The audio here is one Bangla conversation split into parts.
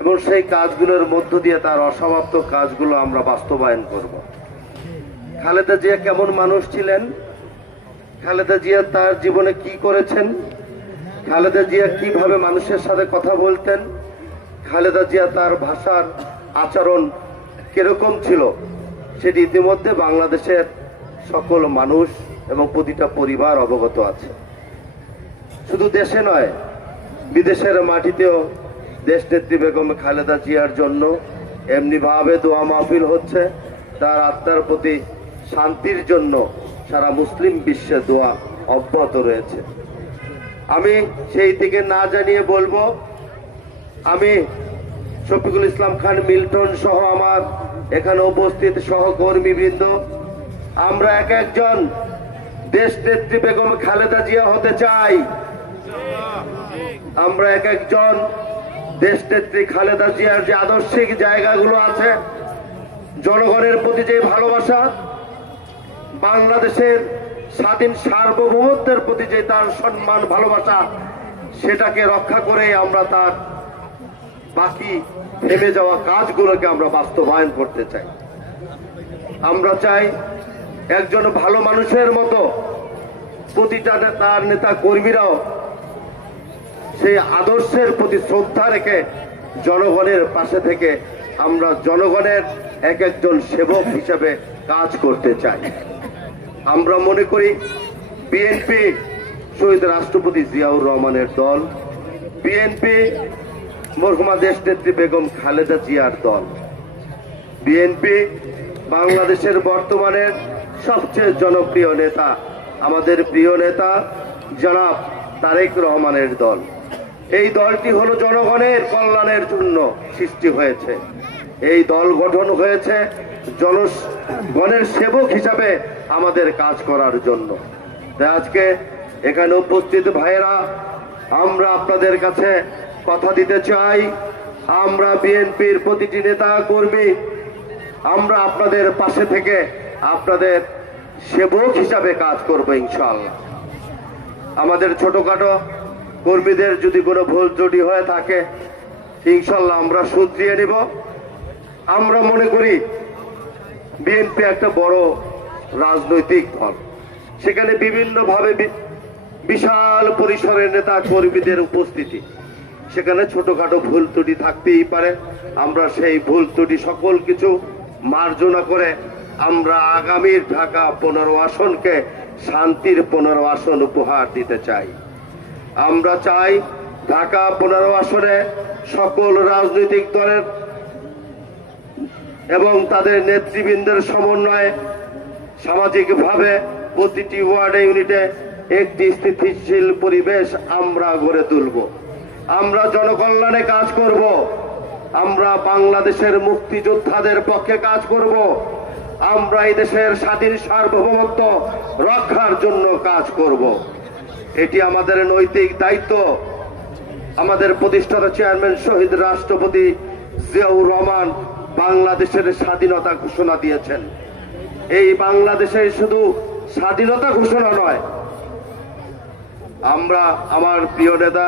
এবং সেই কাজগুলোর মধ্য দিয়ে তার অসমাপ্ত কাজগুলো আমরা বাস্তবায়ন করব। খালেদা জিয়া কেমন মানুষ ছিলেন, খালেদা জিয়া তার জীবনে কি করেছেন, খালেদা জিয়া কিভাবে মানুষের সাথে কথা বলতেন, খালেদা জিয়া তার ভাষার আচরণ কিরকম ছিল, সেটি ইতিমধ্যে বাংলাদেশের সকল মানুষ এবং প্রতিটা পরিবার অবগত আছে। শুধু দেশে নয়, বিদেশের মাটিতেও দেশনেত্রী বেগম খালেদা জিয়ার জন্য এমনিভাবে দোয়া মাহফিল হচ্ছে। তার আত্মার প্রতি শান্তির জন্য সারা মুসলিম বিশ্বে দোয়া অব্যাহত রয়েছে। আমি সেই থেকে না জানিয়ে বলবো, আমি শফিকুল ইসলাম খান মিল্টন সহ আমার এখানে উপস্থিত সহকর্মীবৃন্দ, আমরা এক একজন দেশনেত্রী বেগম খালেদা জিয়া হতে চাই। আমরা এক একজন দেশনেত্রী খালেদা জিয়ার যে আদর্শিক জায়গাগুলো আছে, জনগণের প্রতি যে ভালোবাসা, বাংলাদেশের স্বাধীন সার্বভৌমত্বের প্রতি যে তার সম্মান ভালোবাসা, সেটাকে রক্ষা করে আমরা তার বাকি থেমে যাওয়া কাজগুলোকে আমরা বাস্তবায়ন করতে চাই। আমরা চাই একজন ভালো মানুষের মতো প্রতিটা তার নেতা কর্মীরাও সেই আদর্শের প্রতি শ্রদ্ধা রেখে জনগণের পাশে থেকে আমরা জনগণের এক একজন সেবক হিসেবে কাজ করতে চাই। আমরা মনে করি বিএনপি শহীদ রাষ্ট্রপতি জিয়াউর রহমানের দল, বিএনপি মরহুমা দেশনেত্রী বেগম খালেদা জিয়ার দল, বিএনপি বাংলাদেশের বর্তমানের সবচেয়ে জনপ্রিয় নেতা, আমাদের প্রিয় নেতা জনাব তারেক রহমানের দল। এই দলটি হলো জনগণের কল্যাণের জন্য সৃষ্টি হয়েছে। এই দল গঠন হয়েছে জনগণের সেবক হিসাবে আমাদের কাজ করার জন্য। তাই আজকে এখানে উপস্থিত ভাইয়েরা, আমরা আপনাদের কাছে কথা দিতে চাই, আমরা বিএনপির প্রতিটি নেতা কর্মী, আমরা আপনাদের পাশে থেকে আপনাদের সেবক হিসাবে কাজ করবো ইনশাআল্লাহ। আমাদের ছোটখাটো কর্মীদের যদি কোনো ভুল ত্রুটি হয়ে থাকে, ইনশাআল্লাহ আমরা শুধরিয়ে নিব। আমরা মনে করি বিএনপি একটা বড় রাজনৈতিক দল, সেখানে বিভিন্নভাবে বিশাল পরিসরের নেতা কর্মীদের উপস্থিতি, সেখানে ছোটখাটো ভুল ত্রুটি থাকতেই পারে। আমরা সেই ভুল ত্রুটি সকল কিছু মার্জনা করে আমরা আগামীর ঢাকা 15 আসনকে শান্তির 15 আসন উপহার দিতে চাই। আমরা চাই ঢাকা 15 আসনে সকল রাজনৈতিক দলের এবং তাদের নেতৃবৃন্দের সমন্বয়ে সামাজিকভাবে প্রতিটি ওয়ার্ডে ইউনিটে একটি স্থিতিশীল পরিবেশ আমরা গড়ে তুলব। আমরা জনকল্যাণে কাজ করব, আমরা বাংলাদেশের মুক্তিযোদ্ধাদের পক্ষে কাজ করব, আমরা এই দেশের স্বাধীন সার্বভৌমত্ব রক্ষার জন্য কাজ করব। এটি আমাদের নৈতিক দায়িত্ব। আমাদের প্রতিষ্ঠাতা চেয়ারম্যান শহীদ রাষ্ট্রপতি জিয়াউর রহমান বাংলাদেশের স্বাধীনতা ঘোষণা দিয়েছেন। এই বাংলাদেশে শুধু স্বাধীনতা ঘোষণা নয়, আমরা আমার প্রিয় নেতা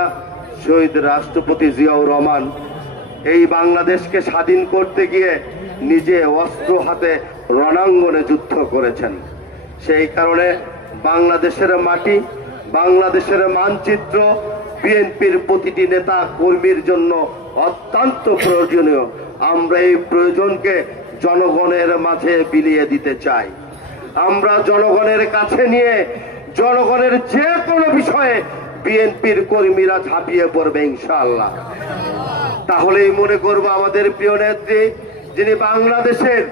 শহীদ রাষ্ট্রপতি জিয়াউর রহমান এই বাংলাদেশকে স্বাধীন করতে গিয়ে নিজে অস্ত্র হাতে রণাঙ্গনে যুদ্ধ করেছেন। সেই কারণে বাংলাদেশের মাটি, বাংলাদেশের মানচিত্র বিএনপির প্রতিটি নেতা কর্মীর জন্য অত্যন্ত প্রয়োজনীয়। আমরা এই প্রয়োজনকে জনগণের মাঝে বিলিয়ে দিতে চাই। আমরা জনগণের কাছে নিয়ে জনগণের যে কোনো বিষয়ে বিএনপির কর্মীরা ঝাঁপিয়ে পড়বে ইনশাআল্লাহ। তাহলেই মনে করব আমাদের প্রিয় নেত্রী, যিনি বাংলাদেশের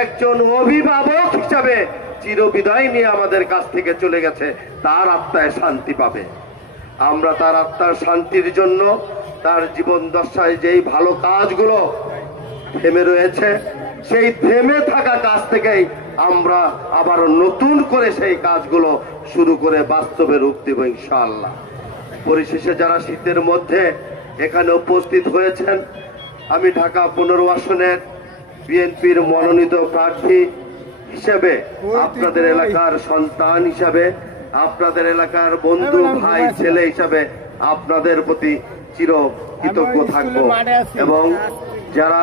একজন অভিভাবক হিসাবে চিরবিদায় নিয়ে আমাদের কাছ থেকে চলে গেছে, তার আত্মায় শান্তি পাবে। আমরা তার আত্মার শান্তির জন্য তার জীবন দশায় যেই ভালো কাজগুলো থেমে রয়েছে, সেই থেমে থাকা কাজ থেকেই আমরা আবার নতুন করে সেই কাজগুলো শুরু করে বাস্তবে রূপ দেব ইনশাআল্লাহ। পরিশেষে যারা শীতের মধ্যে এখানে উপস্থিত হয়েছেন, আমি ঢাকা 15 আসনের বিএনপির মনোনীত প্রার্থী হিসেবে, আপনাদের এলাকার সন্তান হিসাবে, আপনাদের এলাকার বন্ধু ভাই ছেলে হিসাবে আপনাদের প্রতি চির কৃতজ্ঞ থাকবো। এবং যারা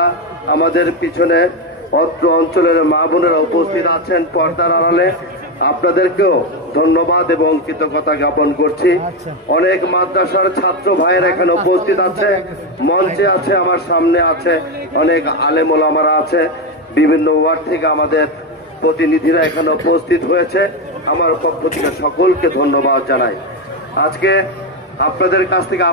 আমাদের পিছনে অত্র অঞ্চলের মা বোনেরা উপস্থিত আছেন পর্দার আড়ালে, আপনাদেরকেও ধন্যবাদ এবং কৃতজ্ঞতা জ্ঞাপন করছি। অনেক মাদ্রাসার ছাত্র ভাইয়ের এখানে উপস্থিত আছে, মঞ্চে আছে, আমার সামনে আছে, অনেক আলেম ওলামারা আছে, বিভিন্ন ওয়ার্ড থেকে আমাদের প্রতিনিধিরা এখানে উপস্থিত হয়েছে। আমার পক্ষ থেকে সকলকে ধন্যবাদ জানাই। আজকে আপনাদের কাছ থেকে